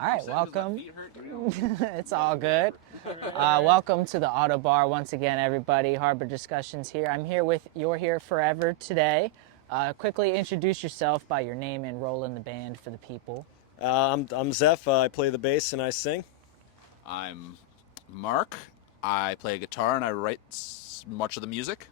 All right, welcome. It's all good. Welcome to the Auto Bar once again, everybody. Harbor Discussions here. I'm here with You're Here Forever today. Quickly introduce yourself by your name and role in the band for the people. I'm Zeph. I play the bass and I sing. I'm Mark. I play guitar and I write much of the music.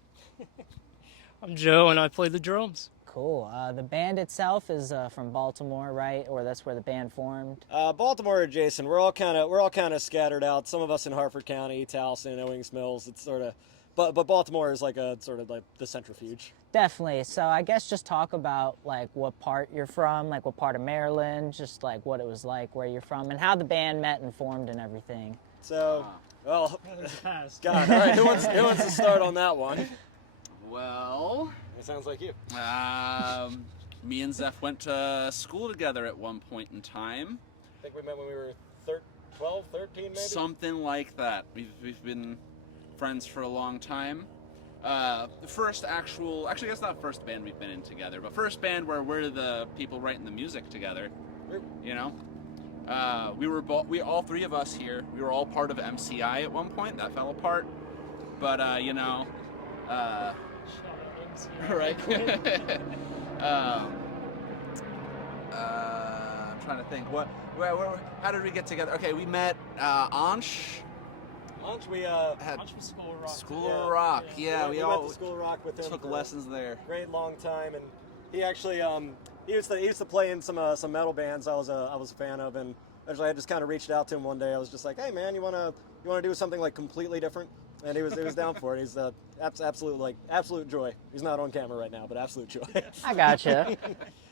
I'm Joe and I play the drums. Cool. The band itself is from Baltimore, right? Or that's where the band formed? Baltimore adjacent. We're all kind of scattered out. Some of us in Harford County, Towson, Owings Mills. It's sort of, but Baltimore is like a sort of like the centrifuge. Definitely. So I guess just talk about like what part you're from, like what part of Maryland, just like what it was like where you're from, and how the band met and formed and everything. So, well, God, all right. Who wants to start on that one? Well, It sounds like you. me and Zeph went to school together at one point in time. I think we met when we were 12, 13 maybe? Something like that. We've been friends for a long time. The first actually it's not first band we've been in together, but first band where we're the people writing the music together. You know, we all three of us here. We were all part of MCI at one point. That fell apart, but right. I'm trying to think. How did we get together? Okay, we met Ansh. Lunch, we Had Bunch of School of Rock. School of Rock. Yeah, we we went all to School of Rock with him. took for lessons there. a great long time, and he actually he used to play in some metal bands I was a fan of, and actually I just kind of reached out to him one day. I was just like, hey man, you wanna do something like completely different? And he was down for it. He's absolute joy. He's not on camera right now, but absolute joy. I gotcha.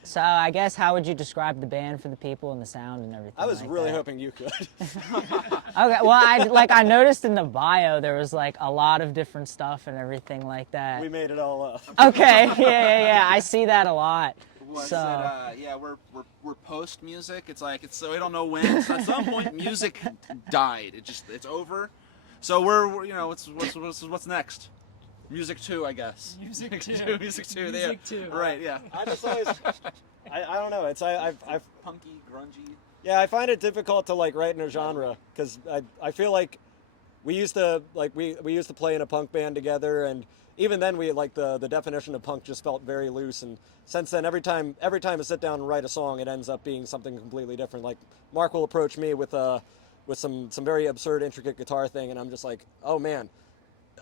So I guess how would you describe the band for the people and the sound and everything? I was like really that? hoping you could. Okay, well, I noticed in the bio there was like a lot of different stuff and everything like that. We made it all up. Okay, yeah. I see that a lot. We're post music. So we don't know when. So at some point, music died. It's over. So we're what's next? Music 2, I guess. Music 2. Music 2. Music 2. Right. Yeah. I just always, I don't know. I've Punky, grungy. Yeah, I find it difficult to like write in a genre because I feel like we used to play in a punk band together, and even then we like the definition of punk just felt very loose. And since then, every time I sit down and write a song, it ends up being something completely different. Like Mark will approach me with some very absurd, intricate guitar thing, and I'm just like, oh man,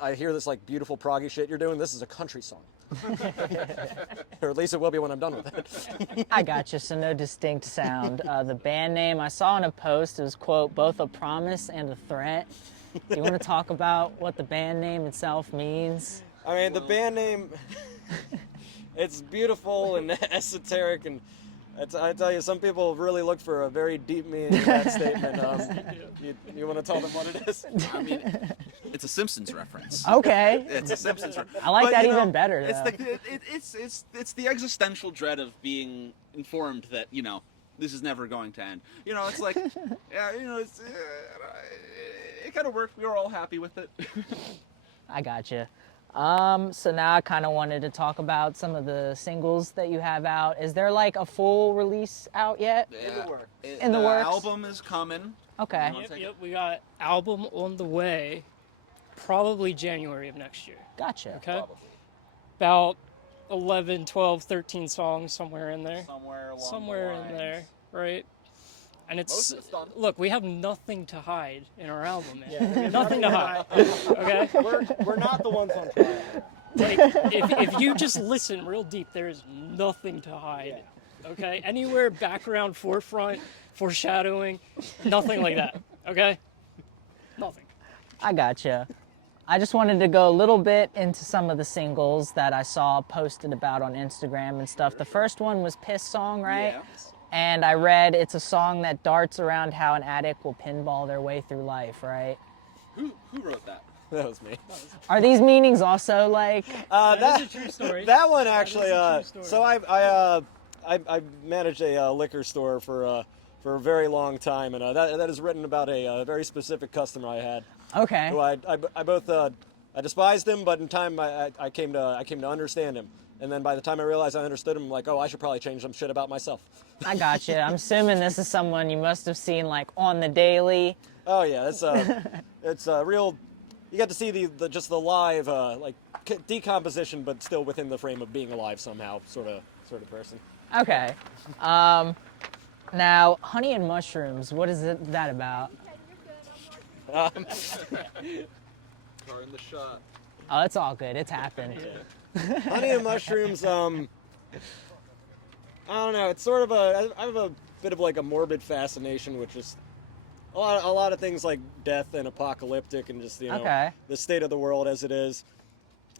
I hear this like beautiful proggy shit you're doing. This is a country song. Or at least it will be when I'm done with it. I gotcha, so no distinct sound. The band name I saw in a post, it was, quote, both a promise and a threat. Do you want to talk about what the band name itself means? I mean, the band name, it's beautiful and esoteric, and I tell you, some people really look for a very deep meaning in that statement. You want to tell them what it is? I mean, it's a Simpsons reference. Okay. It's a Simpsons reference. I like But, that you know, even better, It's though. it's the existential dread of being informed that this is never going to end. It's like it kind of worked. We were all happy with it. I gotcha. So now I kind of wanted to talk about some of the singles that you have out. Is there like a full release out yet? In the the works? album is coming. Okay. Yep, we got album on the way, probably January of next year. Gotcha. Okay? About 11, 12, 13 songs, somewhere in there. Somewhere along the in lines. there, right? And Most of it's done. look, we have nothing to hide in our album, man. Nothing to hide. Okay? We're not the ones on trial. Like, if you just listen real deep, there is nothing to hide. Okay? Anywhere, background, forefront, foreshadowing, nothing like that. Okay? Nothing. I gotcha. I just wanted to go a little bit into some of the singles that I saw posted about on Instagram and stuff. The first one was Piss Song, right? Yeah. And I read it's a song that darts around how an addict will pinball their way through life, right? Who wrote that? That was me. Are these meanings also like... That is a true story. That one actually. That is a true So story. I managed a liquor store for a very long time, and that is written about a very specific customer I had. Okay. Who I both I despised him, but in time I came to understand him. And then by the time I realized I understood him, I'm like, oh, I should probably change some shit about myself. I got you. I'm assuming this is someone you must have seen like on the daily. Oh yeah, it's a real. You get to see the just the live like decomposition, but still within the frame of being alive somehow, sort of person. Okay. Now, Honey and Mushrooms, what is that about? Car in the shot. Oh, it's all good. It's happened. Honey and Mushrooms. I don't know. It's sort of I have a bit of like a morbid fascination with just a lot of things like death and apocalyptic and just Okay. the state of the world as it is.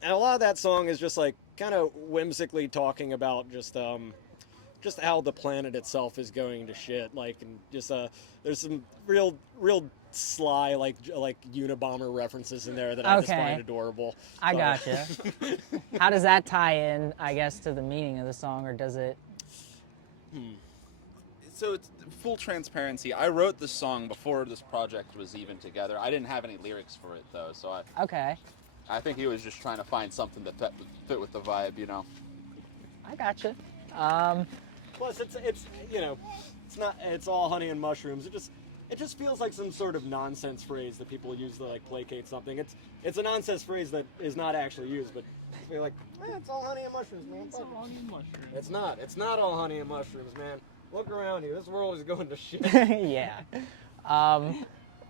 And a lot of that song is just like kind of whimsically talking about just how the planet itself is going to shit. Like, and just there's some real sly like Unabomber references in there that I just Okay. find adorable. I But- gotcha. How does that tie in, I guess, to the meaning of the song, or does it? So it's full transparency. I wrote this song before this project was even together. I didn't have any lyrics for it though, so Okay. I think he was just trying to find something that fit with the vibe, you know. I gotcha. Plus, it's all honey and mushrooms. It just feels like some sort of nonsense phrase that people use to like placate something. It's a nonsense phrase that is not actually used, but they're like, it's all honey and mushrooms, man. It's all onion mushroom. It's not. It's not all honey and mushrooms, man. Look around you. This world is going to shit. Yeah.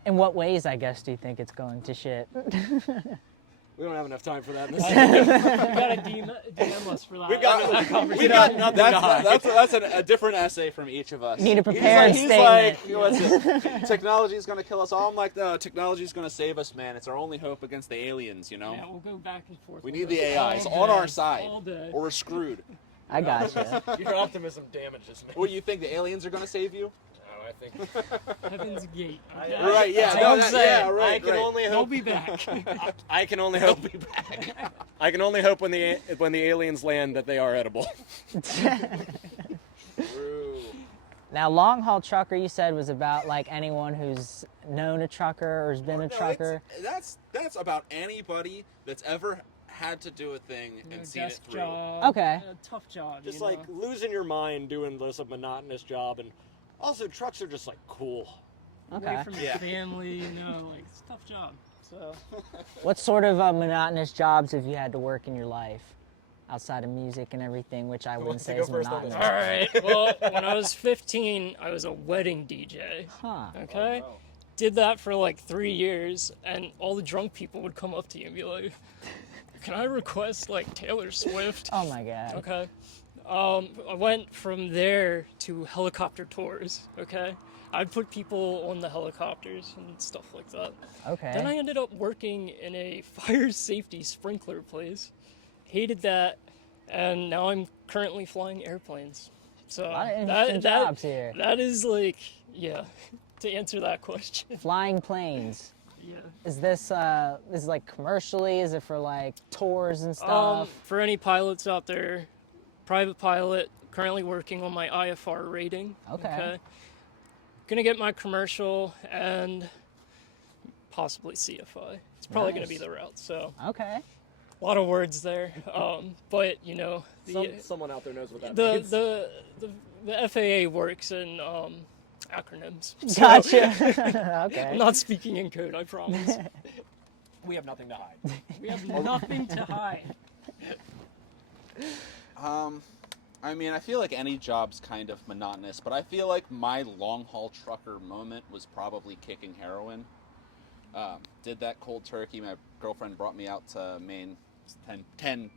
In what ways, I guess, do you think it's going to shit? We don't have enough time for that. In this You gotta DM us for that. We got nothing to hide. That's a different essay from each of us. Need a prepared He's statement. what's it? Technology is going to kill us all. I'm like, no, technology is going to save us, man. It's our only hope against the aliens, you know? Yeah, we'll go back and forth. We with need the this AIs all on day, our side, all day. or we're screwed. I gotcha. Your optimism damages me. What, you think the aliens are going to save you? No, I think Heaven's Gate. Right, yeah. That's No, all I'm that- saying. yeah, right, I can right. only They'll hope. be back. I can only hope. I can only hope when the aliens land that they are edible. True. Now, Long Haul Trucker, you said, was about like anyone who's known a trucker or has been a No, trucker. That's about anybody that's ever had to do a thing and seen it Desk through. job. Okay. A tough job. Just you like know? losing your mind doing this a monotonous job, and also trucks are just like cool. Okay. Away from your Yeah. family, you know, like it's a tough job. So What sort of monotonous jobs have you had to work in your life outside of music and everything, which I wouldn't wants to say go is first on monotonous? this? all right. Well, when I was 15, I was a wedding DJ. Huh. Okay. Did that for like 3 years, and all the drunk people would come up to you and be like, "Can I request like Taylor Swift?" Oh my god. Okay. I went from there to helicopter tours. Okay. I'd put people on the helicopters and stuff like that. Okay. Then I ended up working in a fire safety sprinkler place. Hated that, and now I'm currently flying airplanes. So A lot of interesting jobs here. that is like, yeah, to answer that question. Flying planes. Yeah. Is this is it like commercially? Is it for like tours and stuff? For any pilots out there, private pilot, currently working on my IFR rating. Okay. Gonna get my commercial and possibly CFI. It's probably gonna be Nice. the route. So Okay. a lot of words there, but you know Someone out there knows what that the means. the FAA works in acronyms. So Gotcha. Okay. I'm not speaking in code, I promise. We have nothing to hide. We have nothing to hide. I mean, I feel like any job's kind of monotonous, but I feel like my long haul trucker moment was probably kicking heroin. Did that cold turkey. My girlfriend brought me out to Maine 10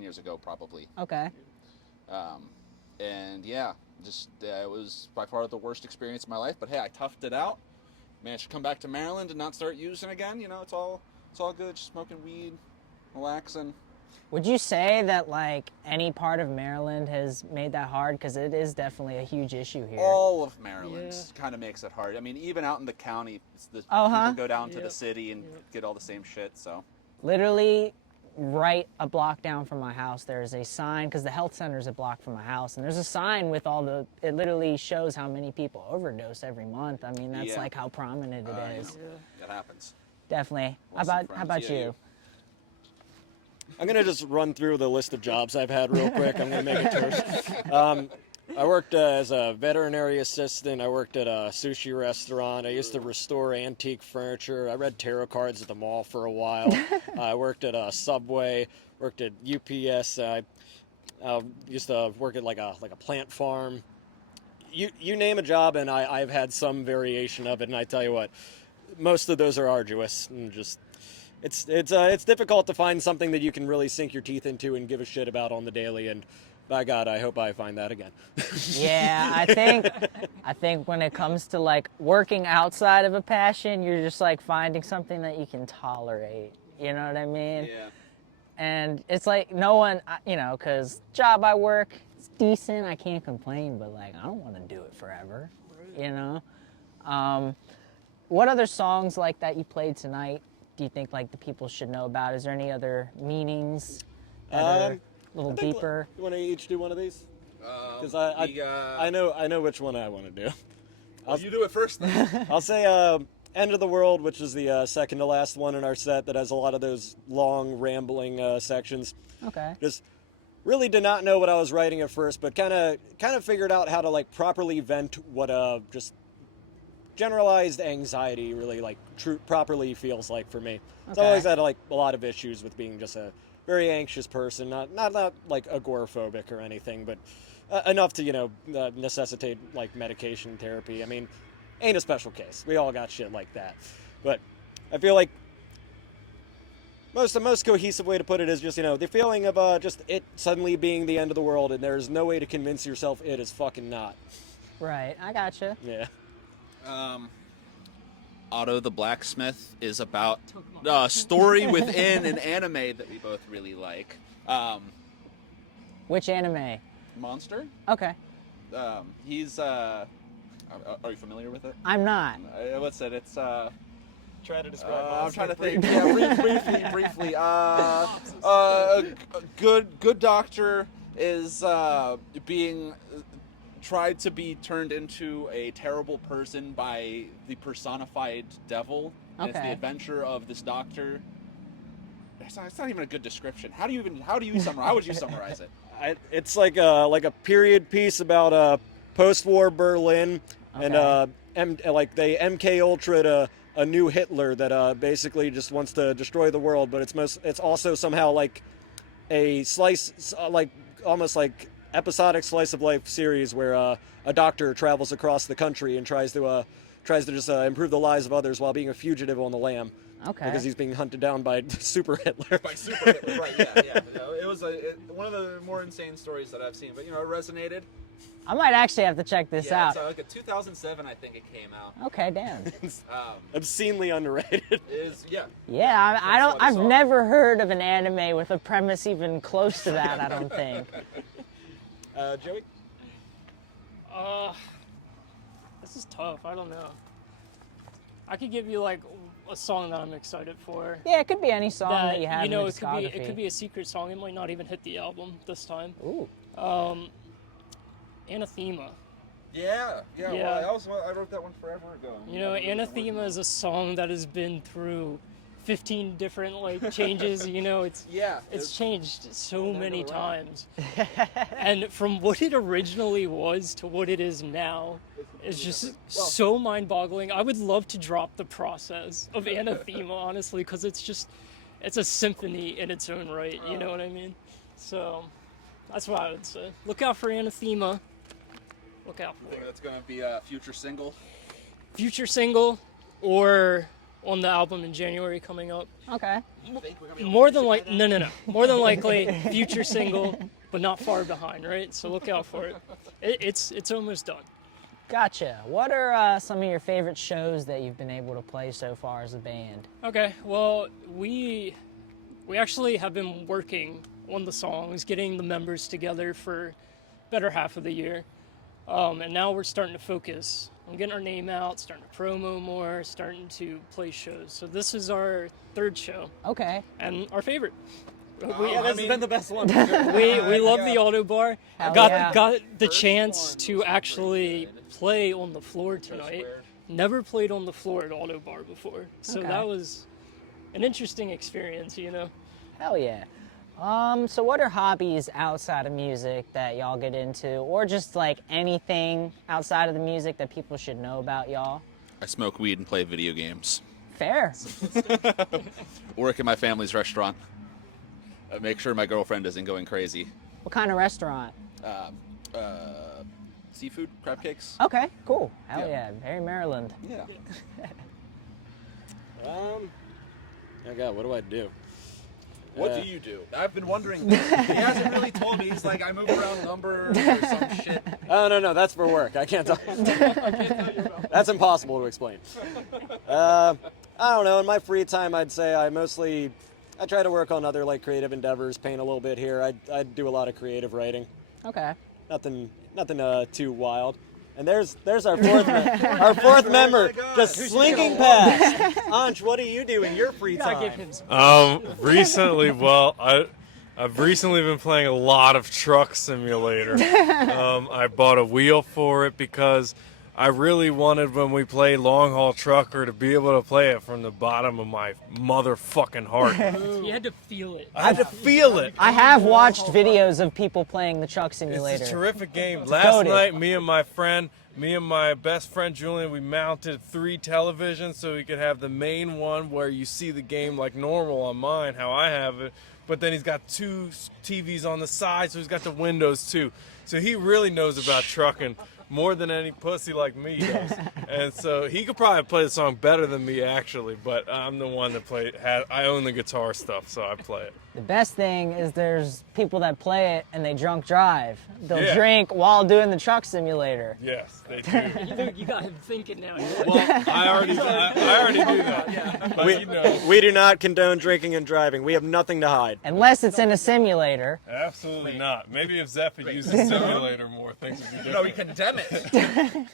years ago, probably. Okay. And yeah, just it was by far the worst experience of my life. But hey, I toughed it out. Managed to come back to Maryland and not start using again. You know, it's all good. Just smoking weed, relaxing. Would you say that like any part of Maryland has made that hard? Because it is definitely a huge issue here. All of Maryland Yeah. kind of makes it hard. I mean, even out in the county, people huh? go down to the Yep. city and get all the same shit. So Literally, right a block down from my house, there's a sign because the health center is a block from my house, and there's a sign with all the. It literally shows how many people overdose every month. I mean, that's Yeah. like how prominent it is. that happens. Definitely. How Less than about friends. Yeah, you? I'm gonna just run through the list of jobs I've had real quick. I'm gonna make it terse. I worked as a veterinary assistant. I worked at a sushi restaurant. I used to restore antique furniture. I read tarot cards at the mall for a while. I worked at a Subway. Worked at UPS. I used to work at like a plant farm. You name a job, and I've had some variation of it. And I tell you what, most of those are arduous and just. It's difficult to find something that you can really sink your teeth into and give a shit about on the daily, and by God, I hope I find that again. Yeah, I think when it comes to like working outside of a passion, you're just like finding something that you can tolerate. You know what I mean? Yeah. And it's like no one, because job I work, it's decent. I can't complain, but like I don't want to do it forever. You know. What other songs like that you played tonight do you think like the people should know about? Is there any other meanings that are a little deeper? You want to each do one of these? Because We, I know which one I want to do. you do it first then. I'll say End of the World, which is the second to last one in our set that has a lot of those long, rambling sections. Okay. Just really did not know what I was writing at first, but kind of figured out how to like properly vent what just generalized anxiety really like properly feels like for me. So I always had like a lot of issues with being just a very anxious person, not like agoraphobic or anything, but enough to necessitate like medication therapy. I mean, ain't a special case. We all got shit like that, but I feel like the most cohesive way to put it is just the feeling of just it suddenly being the end of the world, and there's no way to convince yourself it is fucking not. Right, I gotcha. Yeah. Otto the Blacksmith is about a story within an anime that we both really like. Which anime? Monster? Okay. He's are you familiar with it? I'm not. What's it? It's Try to describe. I'm trying to think. Yeah, briefly. A good doctor is being tried to be turned into a terrible person by the personified devil. And It's the Okay. adventure of this doctor. It's not even a good description. How do you summarize? How would you summarize it? It's like a period piece about post-war Berlin and like they MK Ultra'd a new Hitler that basically just wants to destroy the world, but it's also somehow like a slice like almost like episodic slice of life series where a doctor travels across the country and tries to just improve the lives of others while being a fugitive on the lam. Okay. Because he's being hunted down by Super Hitler. By Super Hitler, right? Yeah. It was one of the more insane stories that I've seen, but it resonated. I might actually have to check this out. It's like a 2007, I think it came out. Okay, damn. Obscenely underrated. Yeah, I don't. what I I've saw. never heard of an anime with a premise even close to that. I don't think. Joey? This is tough. I don't know. I could give you like a song that I'm excited for. Yeah, it could be any song that you have in the it discography. could be a secret song. It might not even hit the album this time. Ooh. Anathema. Yeah. Yeah. Well, I wrote that one forever ago. Anathema is a song that has been through 15 different like changes. It's changed so many times. And from what it originally was to what it is now is just so mind-boggling. I would love to drop the process of Anathema, honestly, because it's a symphony in its own right. You know what I mean? So that's what I would say. Look out for Anathema. Look out for it. That's gonna be a future single. Future single, or on the album in January coming up. Okay. More than More than likely, future single, but not far behind, right? So look out for it. It's almost done. Gotcha. What are some of your favorite shows that you've been able to play so far as a band? Okay, well, we actually have been working on the songs, getting the members together for better half of the year. And now we're starting to focus on getting our name out, starting to promo more, starting to play shows. So this is our third show Okay. and our favorite. This has been the best one. We love the Auto Bar. Hell Got yeah. the chance to actually play on the floor tonight. Never played on the floor at Auto Bar before, so Okay. that was an interesting experience. Hell yeah. So what are hobbies outside of music that y'all get into, or just like anything outside of the music that people should know about y'all? I smoke weed and play video games. Fair. Work at my family's restaurant. Make sure my girlfriend isn't going crazy. What kind of restaurant? Seafood, crab cakes. Okay, cool. Hell Yeah. yeah, very Maryland. Yeah. Oh God, what do I do? What do you do? I've been wondering. He hasn't really told me. He's like, I move around lumber or some shit. Oh no, that's for work. I can't talk. That's impossible to explain. I don't know. In my free time, I'd say I try to work on other like creative endeavors, paint a little bit here. I do a lot of creative writing. Okay. Nothing too wild. And there's our fourth member just slinking past. Ansh, what do you do in your free Gotta give time? him some. Recently, I've recently been playing a lot of Truck Simulator. I bought a wheel for it because I really wanted, when we play Long Haul Trucker, to be able to play it from the bottom of my motherfucking heart. You had to feel it. I had to feel it. I have watched videos of people playing the Truck Simulator. It's a terrific game. It's Last goated. night, me and my best friend Julian, we mounted 3 televisions so we could have the main one where you see the game like normal on mine, how I have it. But then he's got 2 TVs on the side, so he's got the windows too. So he really knows about trucking more than any pussy like me does. And so he could probably play the song better than me actually, but I'm the one that I own the guitar stuff, so I play it. The best thing is there's people that play it and they drunk drive. They'll Yeah. drink while doing the Truck Simulator. Yes, they do. You got him thinking now. Well, I already do that. Yeah. But you know. We do not condone drinking and driving. We have nothing to hide. Unless it's in a simulator. Absolutely not. Maybe if Zeph had used the simulator more, things would be different. No, we condemn it.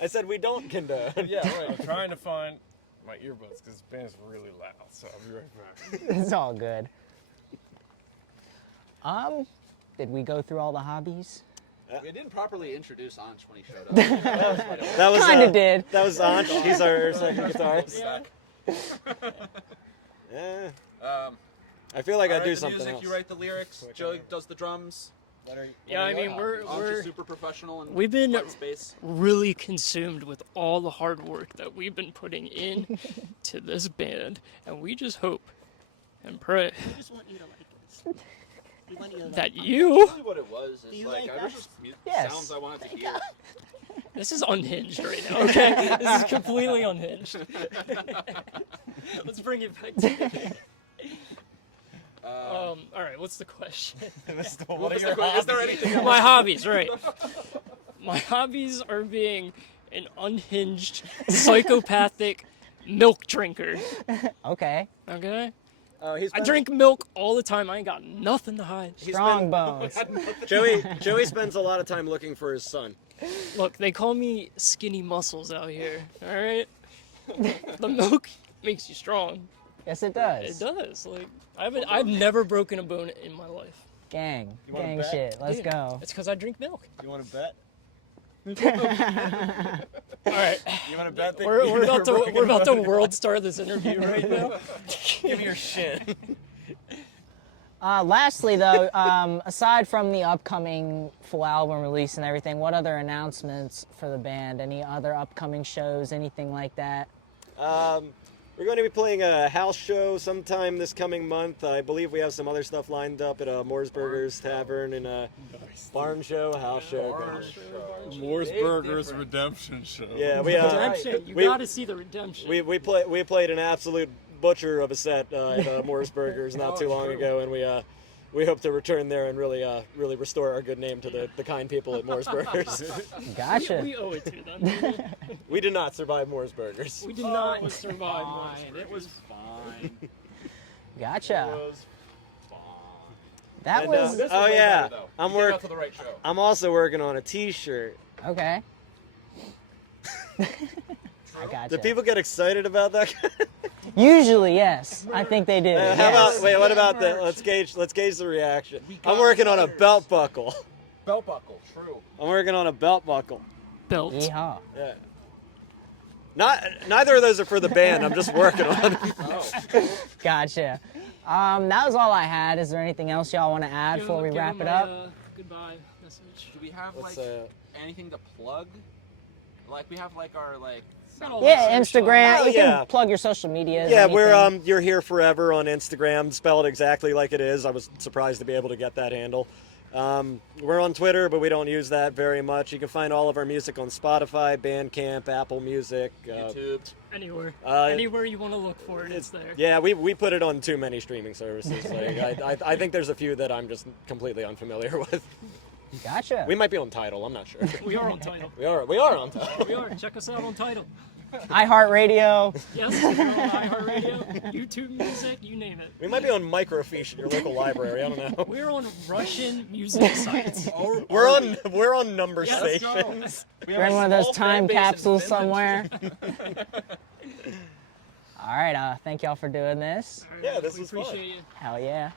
I said we don't condone. Yeah, right. I'm trying to find my earbuds because this band's really loud, so I'll be right back. It's all good. Did we go through all the hobbies? We didn't properly introduce Ansh when he showed up. That was Kinda did. That was Ansh. He's our second guitarist. Yeah. I feel like I do write the something music, else. you write the lyrics, Joe does the drums. Yeah, I mean, Ansh we're is super professional and we've been space. really consumed with all the hard work that we've been putting in to this band, and we just hope and pray that you. Really what it was is like I was just Yes. sounds I wanted to hear. This is unhinged right now. Okay, this is completely unhinged. Let's bring it back to. All right, what's the question? Is there anything else? My hobbies, right? My hobbies are being an unhinged, psychopathic milk drinker. Okay. Okay, He's I drink milk all the time. I ain't got nothing to hide. Strong bones. Joey spends a lot of time looking for his son. Look, they call me skinny muscles out here. All right, the milk makes you strong. Yes, it It does. does. Like I've never broken a bone in my life. Gang. wanna Gang bet? shit. Let's Dude, go. It's because I drink milk. You want to bet? All right, You want to bet that we're about to world star this interview right now. Give me your shit. Lastly, though, aside from the upcoming full album release and everything, what other announcements for the band? Any other upcoming shows, anything like that? We're going to be playing a house show sometime this coming month. I believe we have some other stuff lined up at Moore's Burgers Tavern and a barn show, house show. Moore's Burgers Redemption Show. Yeah, we Redemption. You we- gotta see the redemption. we played an absolute butcher of a set at Moore's Burgers not too long ago, and we hope to return there and really restore our good name to the kind people at Moore's Burgers. Gotcha. We owe it to them. We did not survive Moore's Burgers. We did not survive. It was fine. Gotcha. That And, was oh yeah, I'm working for the right show. I'm also working on a T-shirt. okay. I gotcha. Do people get excited about that? Usually, yes. I think they do. How yes. about wait? What about the? Let's gauge the reaction. I'm working on a belt buckle. Belt buckle, true. I'm working on a belt buckle. Belt. Yeehaw. Yeah. Neither of those are for the band. I'm just working on it. Gotcha. That was all I had. Is there anything else y'all want to add before we Give wrap him it a, up? Goodbye message. Do we have Let's, like anything to plug? Like we have like our like. Got all Yeah, the social- Instagram. Oh, You yeah. can plug your social medias. Yeah, anything. we're You're Here Forever on Instagram, spelled exactly like it is. I was surprised to be able to get that handle. We're on Twitter, but we don't use that very much. You can find all of our music on Spotify, Bandcamp, Apple Music. YouTube. Anywhere. Uh, Anywhere you want to look for it, it's there. Yeah, we put it on too many streaming services. Like, I think there's a few that I'm just completely unfamiliar with. Gotcha. We might be on Tidal. I'm not sure. We are on Tidal. We are on Tidal. We are. Check us out on Tidal. iHeartRadio. Yes, we're on iHeartRadio, YouTube Music, you name it. We might be on Microfiche at your local library. I don't know. We're on Russian music sites. We're on number Yes, stations. You're in one of those time capsules somewhere. All right. Thank y'all for doing this. All right, Yeah, this we was fun. appreciate you. Hell yeah.